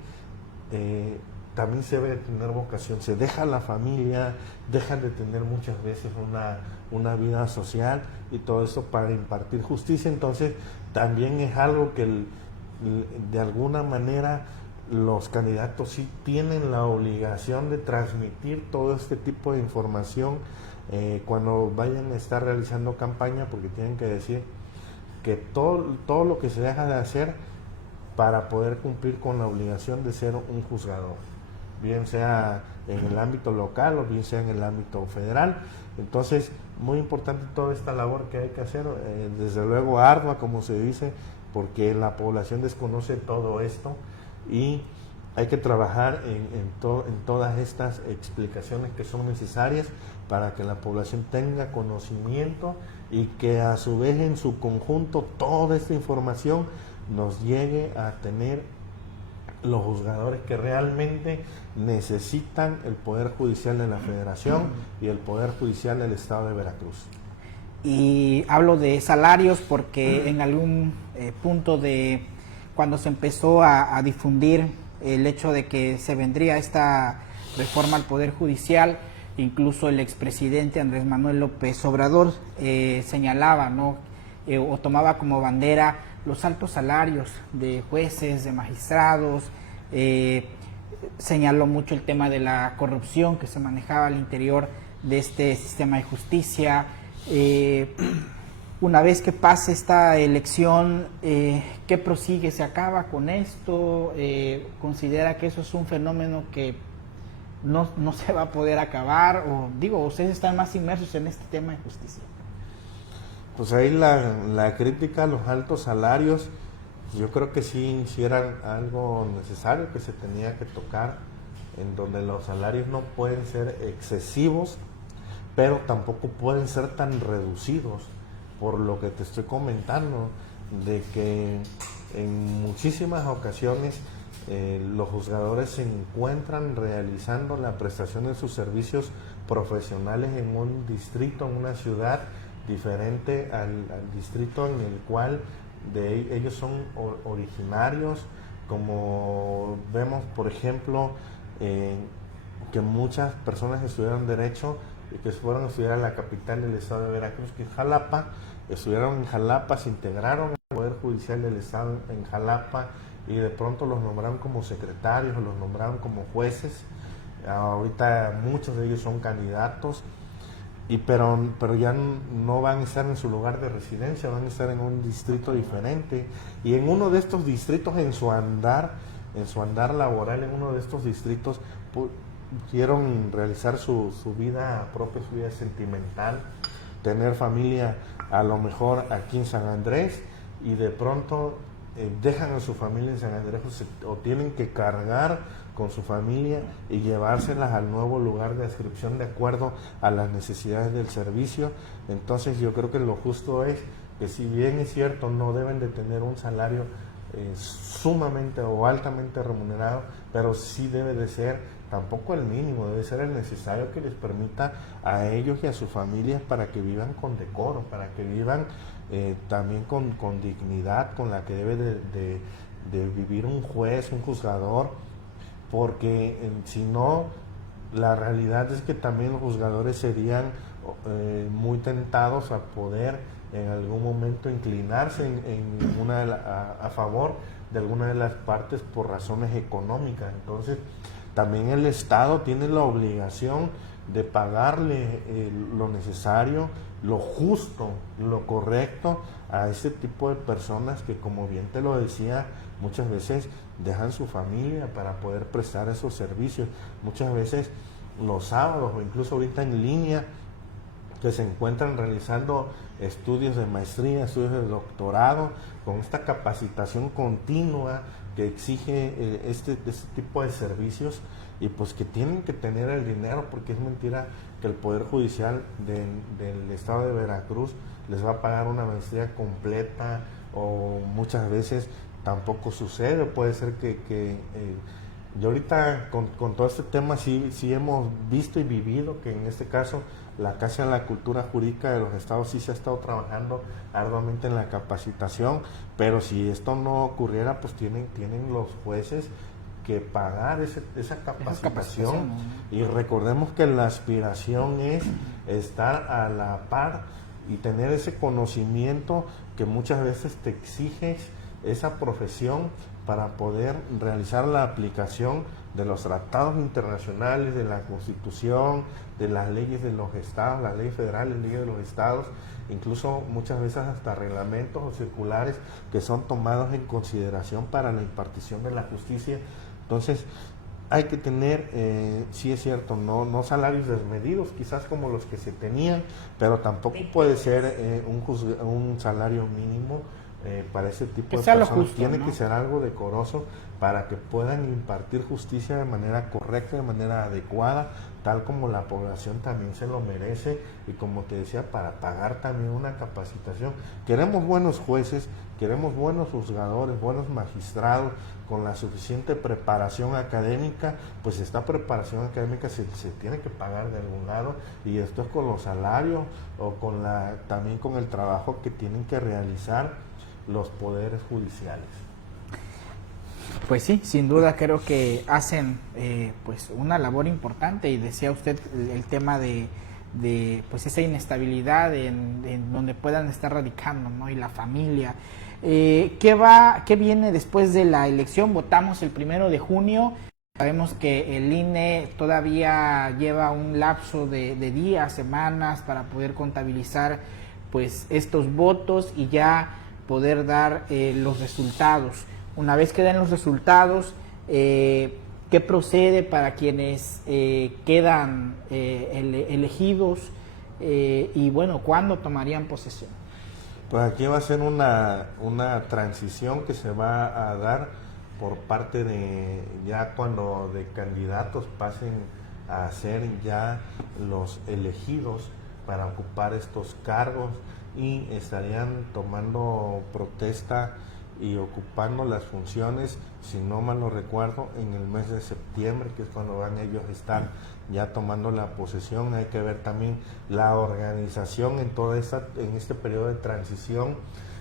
también se debe de tener vocación, se deja la familia, dejan de tener muchas veces una vida social y todo eso para impartir justicia. Entonces también es algo que de alguna manera los candidatos sí tienen la obligación de transmitir todo este tipo de información cuando vayan a estar realizando campaña, porque tienen que decir que todo lo que se deja de hacer para poder cumplir con la obligación de ser un juzgador, bien sea en el ámbito local o bien sea en el ámbito federal. Entonces, muy importante toda esta labor que hay que hacer, desde luego ardua, como se dice, porque la población desconoce todo esto y hay que trabajar en todas estas explicaciones que son necesarias para que la población tenga conocimiento y que a su vez en su conjunto toda esta información nos llegue a tener los juzgadores que realmente necesitan el Poder Judicial de la Federación y el Poder Judicial del Estado de Veracruz. Y hablo de salarios porque en algún punto de cuando se empezó a difundir el hecho de que se vendría esta reforma al Poder Judicial, incluso el expresidente Andrés Manuel López Obrador señalaba, ¿no? O tomaba como bandera los altos salarios de jueces, de magistrados, señaló mucho el tema de la corrupción que se manejaba al interior de este sistema de justicia. Una vez que pase esta elección, ¿qué prosigue? ¿Se acaba con esto? ¿Considera que eso es un fenómeno que no se va a poder acabar? O digo, ustedes están más inmersos en este tema de justicia. Pues ahí la crítica a los altos salarios, yo creo que sí eran algo necesario que se tenía que tocar, en donde los salarios no pueden ser excesivos, pero tampoco pueden ser tan reducidos, por lo que te estoy comentando, de que en muchísimas ocasiones los juzgadores se encuentran realizando la prestación de sus servicios profesionales en un distrito, en una ciudad diferente al distrito en el cual ellos son originarios, como vemos, por ejemplo, que muchas personas estudiaron Derecho y que fueron a estudiar a la capital del estado de Veracruz, que es Jalapa, estudiaron en Jalapa, se integraron al Poder Judicial del Estado en Jalapa y de pronto los nombraron como secretarios o los nombraron como jueces. Ahorita muchos de ellos son candidatos, pero ya no van a estar en su lugar de residencia, van a estar en un distrito diferente, y en uno de estos distritos, en su andar laboral, en uno de estos distritos quieren realizar su vida propia, su vida sentimental, tener familia a lo mejor aquí en San Andrés, y de pronto dejan a su familia en San Andrés o tienen que cargar con su familia y llevárselas al nuevo lugar de adscripción de acuerdo a las necesidades del servicio. Entonces yo creo que lo justo es que, si bien es cierto, no deben de tener un salario sumamente o altamente remunerado, pero sí debe de ser tampoco el mínimo, debe ser el necesario que les permita a ellos y a sus familias para que vivan con decoro, para que vivan también con dignidad con la que debe de vivir un juez, un juzgador, porque si no, la realidad es que también los juzgadores serían muy tentados a poder en algún momento inclinarse a favor de alguna de las partes por razones económicas. Entonces también el Estado tiene la obligación de pagarle lo necesario, lo justo, lo correcto a ese tipo de personas que, como bien te lo decía, muchas veces dejan su familia para poder prestar esos servicios. Muchas veces los sábados o incluso ahorita en línea, que se encuentran realizando estudios de maestría, estudios de doctorado, con esta capacitación continua que exige este tipo de servicios, y pues que tienen que tener el dinero, porque es mentira que el Poder Judicial del Estado de Veracruz les va a pagar una maestría completa, o muchas veces tampoco sucede. Puede ser que yo ahorita con todo este tema sí hemos visto y vivido que en este caso la Casa de la Cultura Jurídica de los Estados sí se ha estado trabajando arduamente en la capacitación, pero si esto no ocurriera, pues tienen los jueces que pagar esa capacitación. ¿no? Y recordemos que la aspiración es estar a la par y tener ese conocimiento que muchas veces te exiges esa profesión para poder realizar la aplicación de los tratados internacionales, de la Constitución, de las leyes de los estados, las leyes federales, leyes de los estados, incluso muchas veces hasta reglamentos o circulares que son tomados en consideración para la impartición de la justicia. Entonces, hay que tener, sí es cierto, no salarios desmedidos, quizás como los que se tenían, pero tampoco puede ser un salario mínimo para ese tipo de personas. Justo, tiene ¿no? que ser algo decoroso para que puedan impartir justicia de manera correcta, de manera adecuada, tal como la población también se lo merece, y como te decía, para pagar también una capacitación. Queremos buenos jueces, queremos buenos juzgadores, buenos magistrados, con la suficiente preparación académica. Pues esta preparación académica se tiene que pagar de algún lado, y esto es con los salarios o también con el trabajo que tienen que realizar los poderes judiciales. Pues sí, sin duda creo que hacen pues una labor importante, y decía usted el tema de pues esa inestabilidad en donde puedan estar radicando, ¿no? Y la familia. ¿Qué viene después de la elección? Votamos el 1 de junio. Sabemos que el INE todavía lleva un lapso de días, semanas para poder contabilizar pues estos votos y ya poder dar los resultados. Una vez que den los resultados, ¿qué procede para quienes quedan elegidos? Y bueno, ¿cuándo tomarían posesión? Pues aquí va a ser una transición que se va a dar por parte de, ya cuando de candidatos pasen a ser ya los elegidos para ocupar estos cargos, y estarían tomando protesta y ocupando las funciones, si no mal lo recuerdo, en el mes de septiembre, que es cuando van ellos a estar ya tomando la posesión. Hay que ver también la organización en este periodo de transición,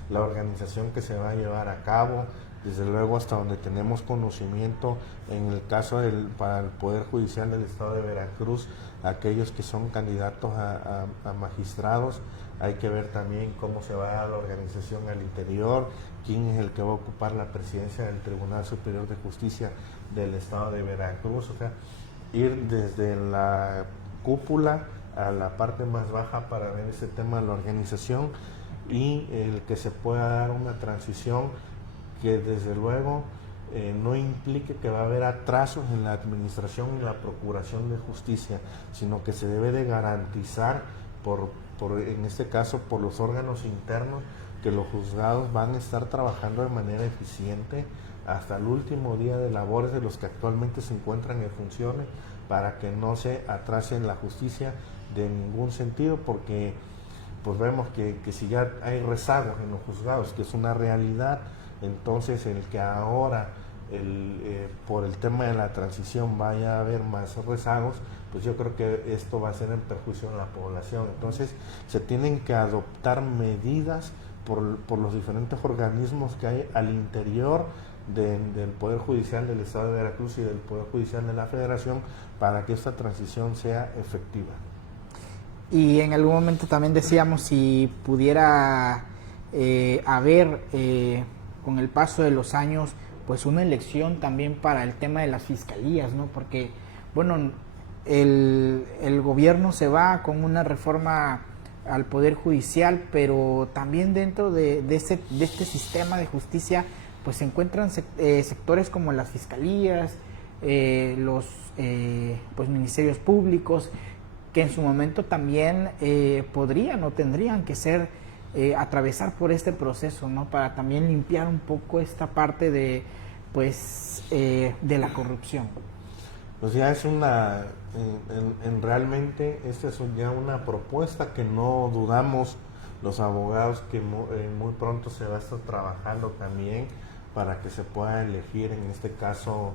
la organización que se va a llevar a cabo, desde luego hasta donde tenemos conocimiento, en el caso para el Poder Judicial del Estado de Veracruz, aquellos que son candidatos a magistrados. Hay que ver también cómo se va a dar la organización al interior, quién es el que va a ocupar la presidencia del Tribunal Superior de Justicia del Estado de Veracruz. O sea, ir desde la cúpula a la parte más baja para ver ese tema de la organización, y el que se pueda dar una transición que desde luego no implique que va a haber atrasos en la administración y la procuración de justicia, sino que se debe de garantizar en este caso por los órganos internos, que los juzgados van a estar trabajando de manera eficiente hasta el último día de labores de los que actualmente se encuentran en funciones, para que no se atrase la justicia de ningún sentido, porque pues vemos que si ya hay rezagos en los juzgados, que es una realidad, entonces el que ahora por el tema de la transición vaya a haber más rezagos, pues yo creo que esto va a ser en perjuicio de la población. Entonces se tienen que adoptar medidas por los diferentes organismos que hay al interior del Poder Judicial del Estado de Veracruz y del Poder Judicial de la Federación, para que esta transición sea efectiva. Y en algún momento también decíamos si pudiera haber con el paso de los años pues una elección también para el tema de las fiscalías, ¿no? Porque bueno, el gobierno se va con una reforma al Poder Judicial, pero también dentro de este sistema de justicia pues se encuentran sectores como las fiscalías, los pues ministerios públicos, que en su momento también podrían o tendrían que ser atravesar por este proceso, ¿no? Para también limpiar un poco esta parte de pues de la corrupción. Pues ya es realmente esta es ya una propuesta que no dudamos los abogados que muy pronto se va a estar trabajando también para que se pueda elegir, en este caso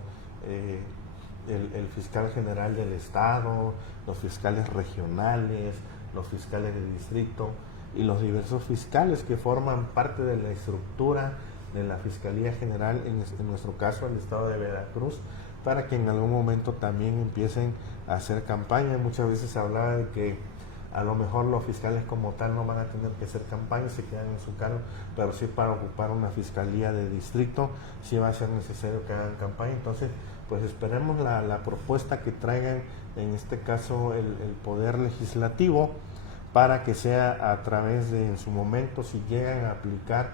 el fiscal general del estado, los fiscales regionales, los fiscales del distrito y los diversos fiscales que forman parte de la estructura de la Fiscalía General, en nuestro caso el Estado de Veracruz, para que en algún momento también empiecen a hacer campaña. Muchas veces se hablaba de que a lo mejor los fiscales como tal no van a tener que hacer campaña, se quedan en su cargo, pero sí para ocupar una fiscalía de distrito sí va a ser necesario que hagan campaña. Entonces, pues esperemos la propuesta que traigan, en este caso el Poder Legislativo, para que sea a través de, en su momento, si llegan a aplicar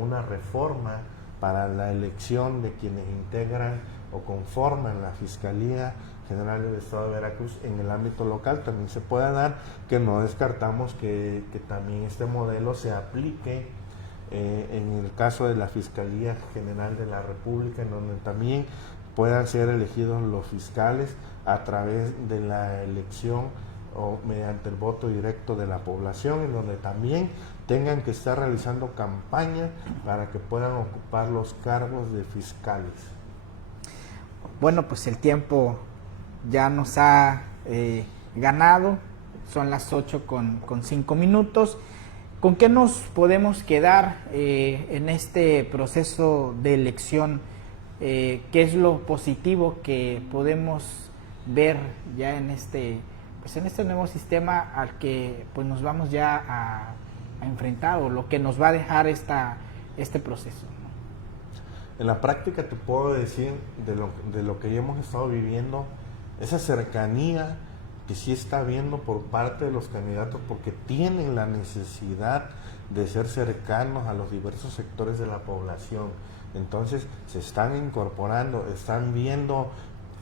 una reforma para la elección de quienes integran o conforman la Fiscalía General del Estado de Veracruz en el ámbito local, también se pueda dar, que no descartamos que también este modelo se aplique en el caso de la Fiscalía General de la República, en donde también puedan ser elegidos los fiscales a través de la elección o mediante el voto directo de la población, en donde también tengan que estar realizando campaña para que puedan ocupar los cargos de fiscales. Bueno, pues el tiempo ya nos ha ganado, son las 8:05. ¿Con qué nos podemos quedar en este proceso de elección? ¿Qué es lo positivo que podemos ver ya en este nuevo sistema al que pues nos vamos ya a enfrentar, o lo que nos va a dejar este proceso? En la práctica te puedo decir de lo que ya hemos estado viviendo, esa cercanía que sí está habiendo por parte de los candidatos, porque tienen la necesidad de ser cercanos a los diversos sectores de la población. Entonces se están incorporando, están viendo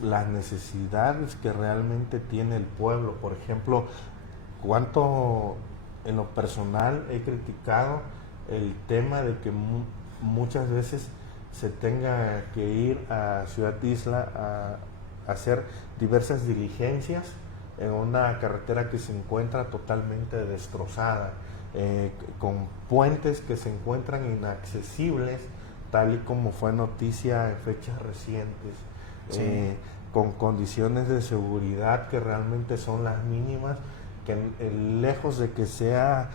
las necesidades que realmente tiene el pueblo. Por ejemplo, cuánto en lo personal he criticado el tema de que muchas veces se tenga que ir a Ciudad Isla a hacer diversas diligencias en una carretera que se encuentra totalmente destrozada, con puentes que se encuentran inaccesibles, tal y como fue noticia en fechas recientes, sí. Con condiciones de seguridad que realmente son las mínimas, que lejos de que sea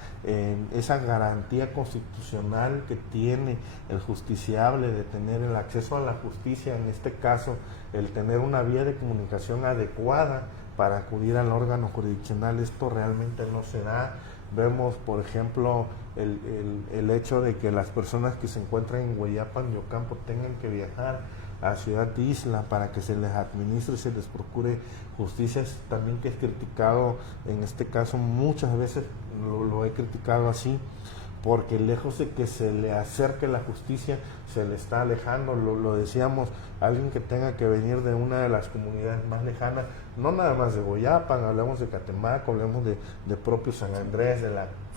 esa garantía constitucional que tiene el justiciable de tener el acceso a la justicia, en este caso el tener una vía de comunicación adecuada para acudir al órgano jurisdiccional, esto realmente no se da. Vemos, por ejemplo, el hecho de que las personas que se encuentran en Hueyapan y Ocampo tengan que viajar a Ciudad Isla para que se les administre y se les procure justicia, es también que es criticado, en este caso muchas veces lo he criticado así, porque lejos de que se le acerque la justicia, se le está alejando. Lo decíamos, alguien que tenga que venir de una de las comunidades más lejanas, no nada más de Hueyapan, hablamos de Catemaco, hablamos de propio San Andrés, de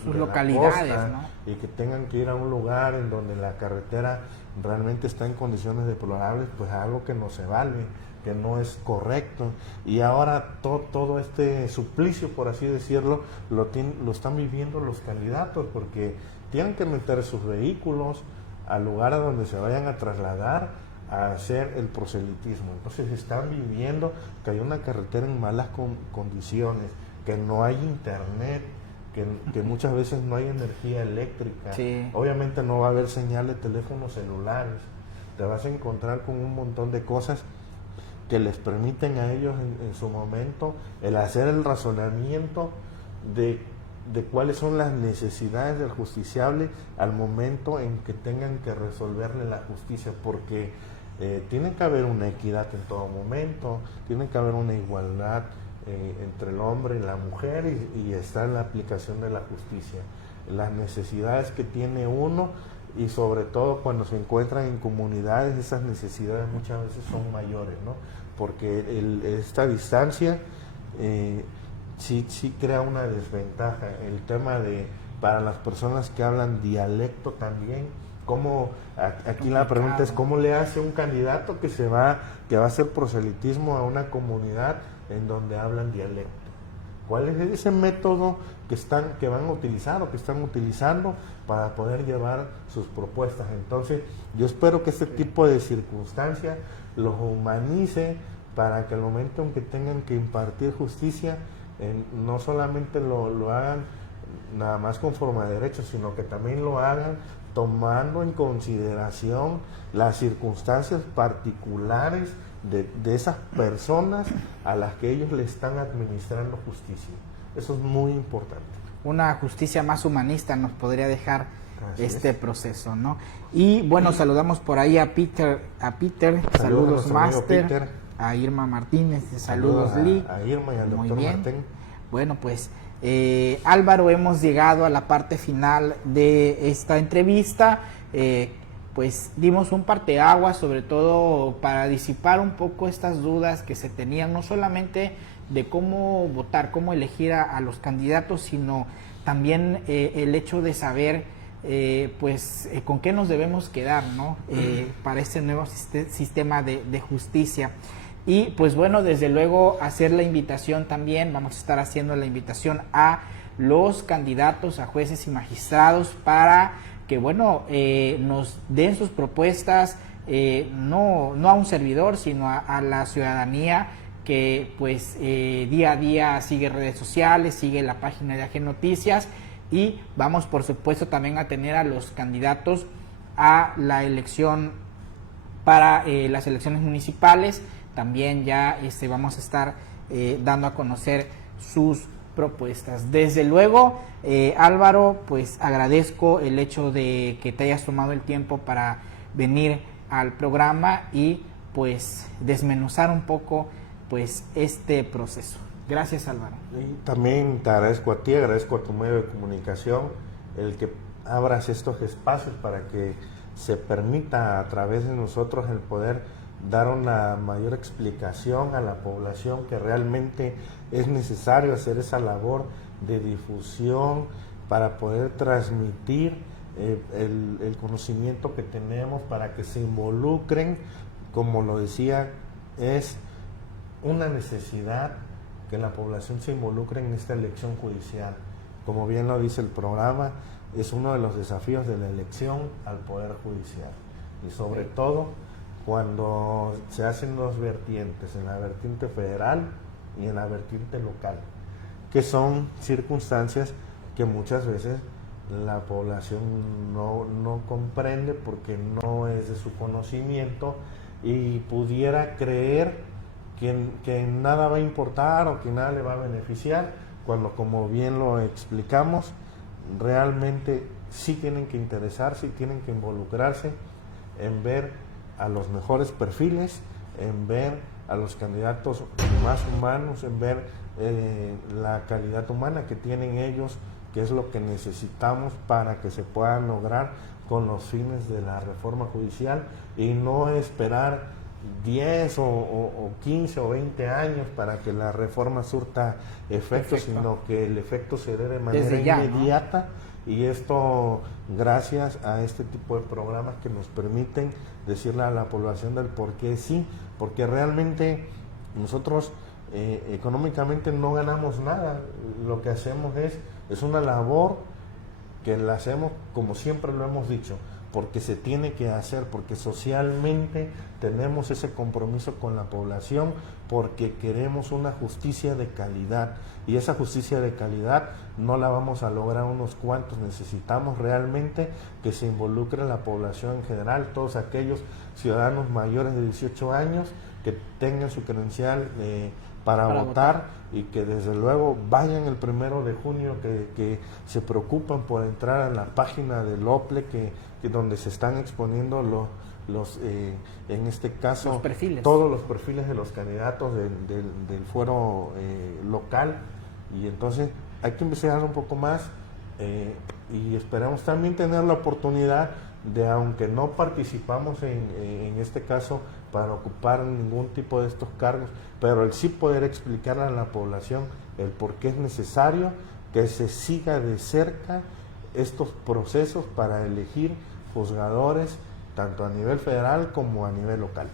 sus de localidades, la costa, ¿no? Y que tengan que ir a un lugar en donde la carretera realmente está en condiciones deplorables, pues algo que no se vale, que no es correcto. Y ahora todo este suplicio, por así decirlo, lo están viviendo los candidatos, porque tienen que meter sus vehículos al lugar a donde se vayan a trasladar a hacer el proselitismo. Entonces están viviendo que hay una carretera en malas condiciones, que no hay internet, que muchas veces no hay energía eléctrica. Sí. Obviamente no va a haber señal de teléfonos celulares. Te vas a encontrar con un montón de cosas que les permiten a ellos en su momento el hacer el razonamiento de cuáles son las necesidades del justiciable al momento en que tengan que resolverle la justicia, porque tiene que haber una equidad en todo momento, tiene que haber una igualdad entre el hombre y la mujer, y está en la aplicación de la justicia. Las necesidades que tiene uno, y sobre todo cuando se encuentran en comunidades, esas necesidades muchas veces son mayores, ¿no? Porque esta distancia sí crea una desventaja. El tema para las personas que hablan dialecto también, aquí la pregunta es ¿cómo le hace un candidato que va a hacer proselitismo a una comunidad en donde hablan dialecto? ¿Cuál es ese método que van a utilizar o que están utilizando para poder llevar sus propuestas? Entonces, yo espero que este tipo de circunstancias los humanice, para que al momento en que tengan que impartir justicia, no solamente lo hagan nada más conforme a derechos, sino que también lo hagan tomando en consideración las circunstancias particulares de esas personas a las que ellos le están administrando justicia. Eso es muy importante. Una justicia más humanista nos podría dejar Así es. proceso, ¿no? Y bueno, saludamos por ahí a Peter, saludos Master, a Irma Martínez, saludos Lee. A Irma y al Muy doctor bien. Martín. Bueno, pues Álvaro, hemos llegado a la parte final de esta entrevista. Pues dimos un parteaguas, sobre todo para disipar un poco estas dudas que se tenían, no solamente de cómo votar, cómo elegir a los candidatos, sino también el hecho de saber con qué nos debemos quedar, ¿no? Para este nuevo sistema de justicia. Y pues bueno, desde luego hacer la invitación también, vamos a estar haciendo la invitación a los candidatos a jueces y magistrados para que bueno, nos den sus propuestas, no a un servidor, sino a la ciudadanía que pues día a día sigue redes sociales, sigue la página de AG Noticias, y vamos por supuesto también a tener a los candidatos a la elección para las elecciones municipales. También ya vamos a estar dando a conocer sus propuestas. Desde luego, Álvaro, pues agradezco el hecho de que te hayas tomado el tiempo para venir al programa y pues desmenuzar un poco pues este proceso. Gracias, Álvaro. Y también te agradezco a ti, agradezco a tu medio de comunicación el que abras estos espacios para que se permita a través de nosotros el poder dar una mayor explicación a la población que realmente es necesario hacer esa labor de difusión para poder transmitir el conocimiento que tenemos, para que se involucren. Como lo decía, es una necesidad que la población se involucre en esta elección judicial. Como bien lo dice el programa, es uno de los desafíos de la elección al Poder Judicial. Y sobre todo cuando se hacen dos vertientes, en la vertiente federal y en la vertiente local, que son circunstancias que muchas veces la población no comprende porque no es de su conocimiento y pudiera creer que nada va a importar o que nada le va a beneficiar, cuando, como bien lo explicamos, realmente sí tienen que interesarse y tienen que involucrarse en ver a los mejores perfiles, en ver a los candidatos más humanos, en ver la calidad humana que tienen ellos, que es lo que necesitamos para que se puedan lograr con los fines de la reforma judicial, y no esperar 10 o 15 o 20 años para que la reforma surta efecto, sino que el efecto se dé de manera inmediata, ¿no? Y esto gracias a este tipo de programas que nos permiten decirle a la población del por qué sí, porque realmente nosotros económicamente no ganamos nada. Lo que hacemos es una labor que la hacemos, como siempre lo hemos dicho, porque se tiene que hacer, porque socialmente tenemos ese compromiso con la población, porque queremos una justicia de calidad, y esa justicia de calidad no la vamos a lograr unos cuantos. Necesitamos realmente que se involucre la población en general, todos aquellos ciudadanos mayores de 18 años que tengan su credencial para votar, y que desde luego vayan el 1 de junio, que se preocupan por entrar a la página del OPLE, que donde se están exponiendo en este caso los perfiles, todos los perfiles de los candidatos del fuero local. Y entonces hay que investigar un poco más, y esperamos también tener la oportunidad de, aunque no participamos en este caso para ocupar ningún tipo de estos cargos, pero el sí poder explicarle a la población el por qué es necesario que se siga de cerca estos procesos para elegir juzgadores tanto a nivel federal como a nivel local.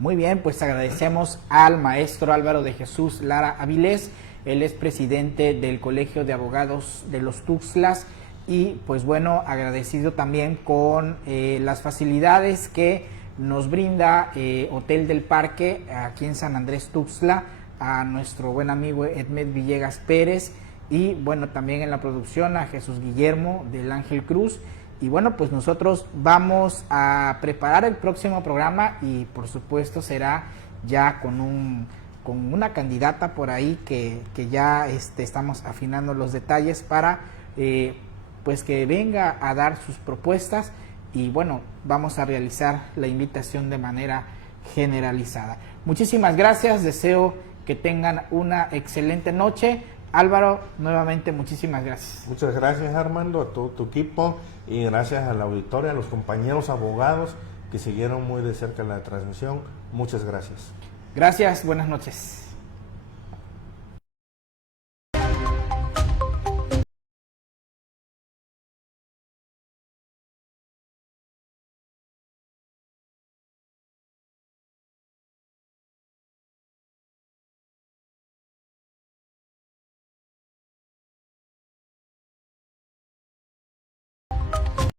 Muy bien, pues agradecemos al maestro Álvaro de Jesús Lara Avilés. Él es presidente del Colegio de Abogados de los Tuxtlas, y pues bueno, agradecido también con las facilidades que nos brinda Hotel del Parque aquí en San Andrés Tuxtla, a nuestro buen amigo Edmed Villegas Pérez, y bueno, también en la producción a Jesús Guillermo del Ángel Cruz. Y bueno, pues nosotros vamos a preparar el próximo programa y por supuesto será ya con una candidata por ahí que ya estamos afinando los detalles para pues que venga a dar sus propuestas y bueno, vamos a realizar la invitación de manera generalizada. Muchísimas gracias, deseo que tengan una excelente noche. Álvaro, nuevamente muchísimas gracias. Muchas gracias, Armando, a todo tu equipo y gracias a la auditoría, a los compañeros abogados que siguieron muy de cerca la transmisión. Muchas gracias. Gracias, buenas noches.